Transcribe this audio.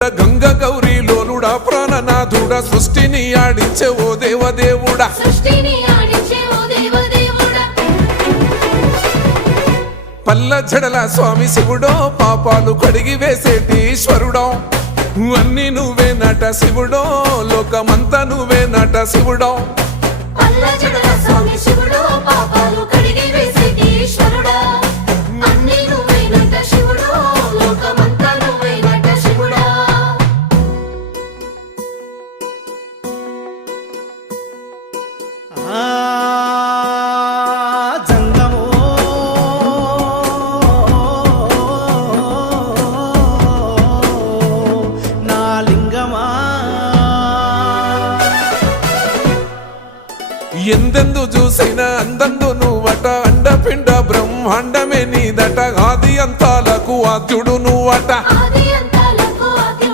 గంగ గౌరీ లోలుడా ప్రాణనాథుడా సృష్టిని ఆడించే ఓ దేవదేవుడా పల్ల జడల స్వామి శివుడో పాపాలు కడిగి వేసేటి ఈశ్వరుడో అన్ని నువ్వే నట శివుడో లోకమంతా నువ్వే నట శివుడో ఎందెందు చూసిన అందందు నువ్వట అండపిండ బ్రహ్మాండమే నీదట ఆది అంతాలకు ఆద్యుడు నువ్వట